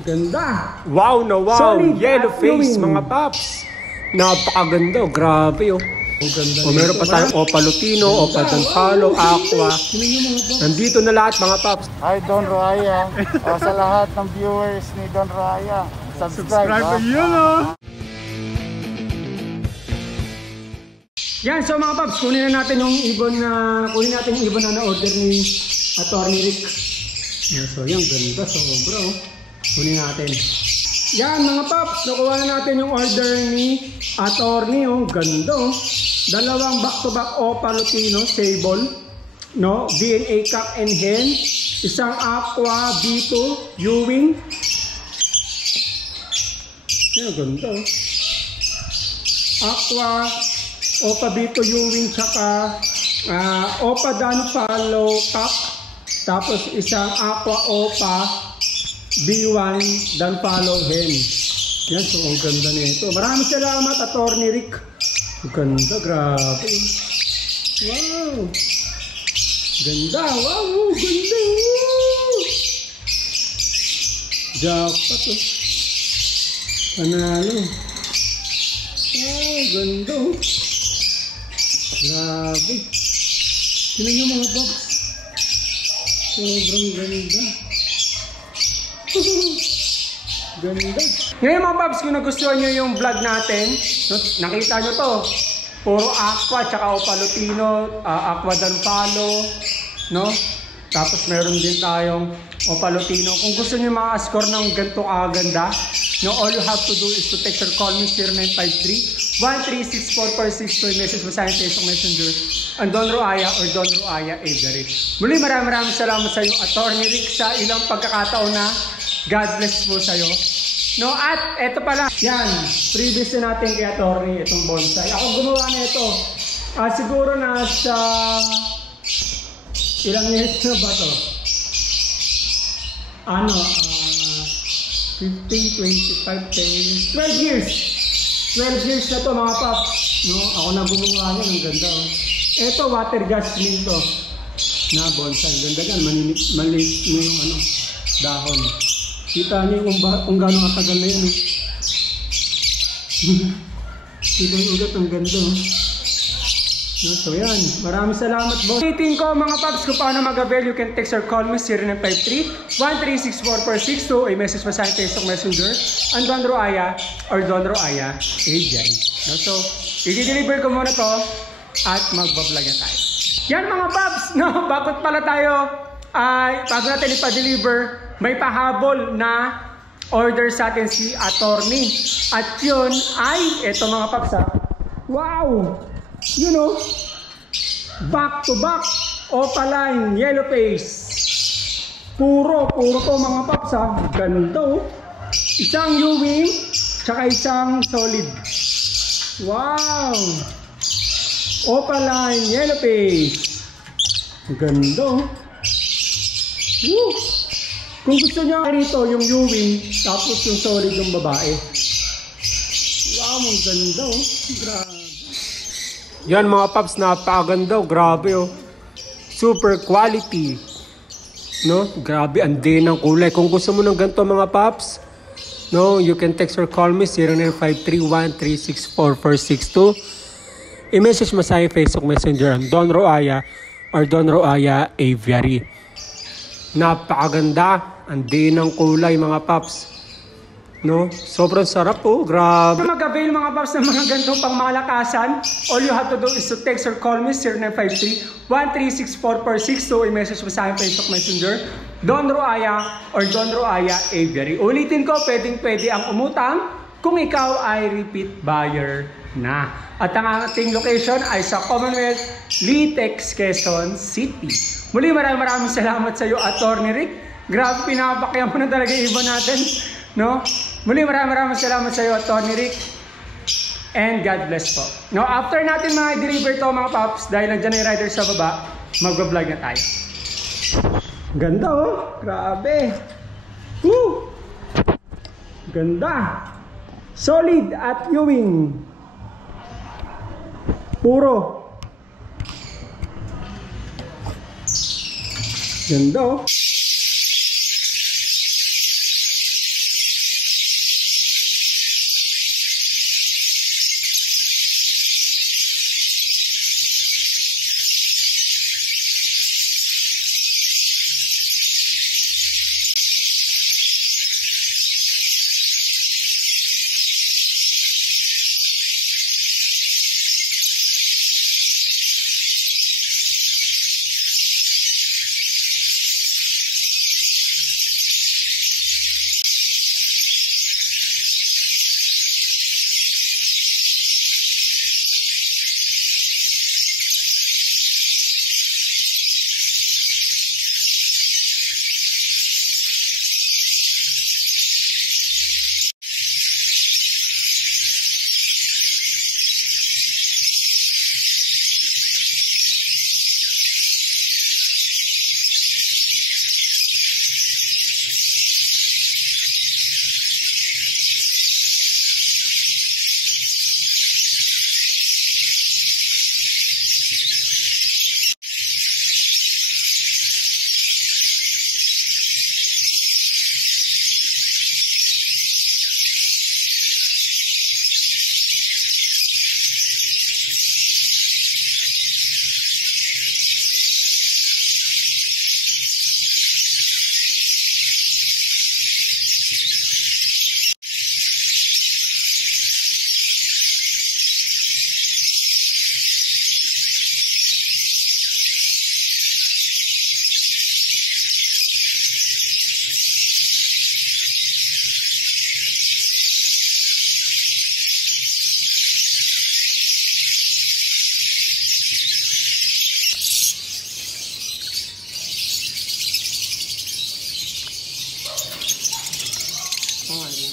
Ganda. Wow na wow. Solid Yellow face viewing. mga paps. Napakaganda. Grabe oh. O meron pa tayong Opa Lutino, Opa Danfalo, Aqua. Nandito na lahat mga paps. Hi Don Roaya. Sa lahat ng viewers ni Don Roaya, subscribe yun oh. Yan, so mga paps, kunin na natin yung ibon na na-order ni Atty. Rick. Yan, so yan, ganda, sobra oh. Kunin natin. Yan mga paps, nakuha na natin yung order ni Atty. Oh, ganda oh. Dalawang back-to-back Opa Lutino, sable, no? DNA cock and hen, isang Aqua B2 Ewing. Yan, ganda oh. Aqua Opa B2 Ewing, tsaka Opa Danfalo cock, tapos isang Aqua Opa B1 Danfalo hen. Yan, so ang ganda nito. Maraming salamat Atty. Rick. Ganda, grabe. Wow. Ganda, wow, ganda. Jackpot oh. Panalo. Wow, ganda oh. Grabe. Tingnan nyo mga box. Sobrang ganda. Ganda. Ngayon mga paps, kung nagustuhan nyo yung vlog natin, nakita nyo to, puro Aqua, tsaka Opa Lutino, Aqua Danfalo, no? Tapos meron din tayong Opa Lutino. Kung gusto nyo maka-score ng ganito kaganda, no, all you have to do is to text or call me 0953-1364462, message mo sa akin Facebook Messenger, ang Don Roaya or Don Roaya Avery. Muli maraming salamat sa iyo, Atty. Rick, sa ilang pagkakataon na God bless po sa iyo. No, at eto pala, yan, previous na natin kay Atty. Itong bonsai. Ako gumawa na ito. Siguro nasa ilang years na ba to? 15, 25, 10, 12 years. 12 years na to mga paps. No, ako na gumawa niya, ang ganda. Oh. Ito, water jasmine to. Na bonsai. Ganda yan, maliit mo yung dahon. Kita niyo kung gano'ng katagal na yan. Kita niyo ulit, ang ganda. No, so yan, maraming salamat boss. Ulitin ko mga paps kung paano mag-avail. You can text or call me 0953-1364462. I-message mo sa akin Facebook Messenger, ang Don Roaya or Don Roaya Agent. No, so, i-deliver ko muna to at magbablog na tayo. Yan mga paps, no, bakit pala tayo bago natin ipa-deliver, may pahabol na order sa atin si Atty. At yun ay, eto mga paps ha. Wow! You know, back to back, Opa line, yellow face. Puro to mga paps ha. Ganda oh. Isang Ewing, tsaka isang solid. Wow! Opa line, yellow face. Ganda oh. Woo! Kung gusto nyo rito yung Ewing, tapos yung solid yung babae. Wow, ang ganda oh. Grabe. Yan mga paps, napakaganda. Grabe oh. Super quality. No? Grabe, ang din ng kulay. Kung gusto mo ng ganito mga paps, no, you can text or call me 0953-1364462. I-message mo sa Facebook Messenger ang Don Roaya or Don Roaya Aviary. Napakaganda. Ang din ng kulay mga paps. No? Sobrang sarap po. Grabe. Mag-avail mga paps ng mga ganitong pangmalakasan, all you have to do is to text or call me 0953-1364462. I-message mo sa akin Facebook Messenger, Don Roaya or Don Roaya Aviary. Ulitin ko, pwede ang umutang kung ikaw ay repeat buyer na. At ang ating location ay sa Commonwealth, Litex, Quezon City. Muli maraming salamat sa iyo, Atty. Rick. Grabe, pinapakyan mo na talaga yung iba natin. No? Muli maraming salamat sa iyo, Atty. Rick. And God bless po. No, after natin deliver to mga paps, dahil nandiyan na yung rider sa baba, mag-vlog na tayo. Ganda oh. Grabe. Woo! Ganda. Solid at Ewing. Puro. Ganda oh. pangalan.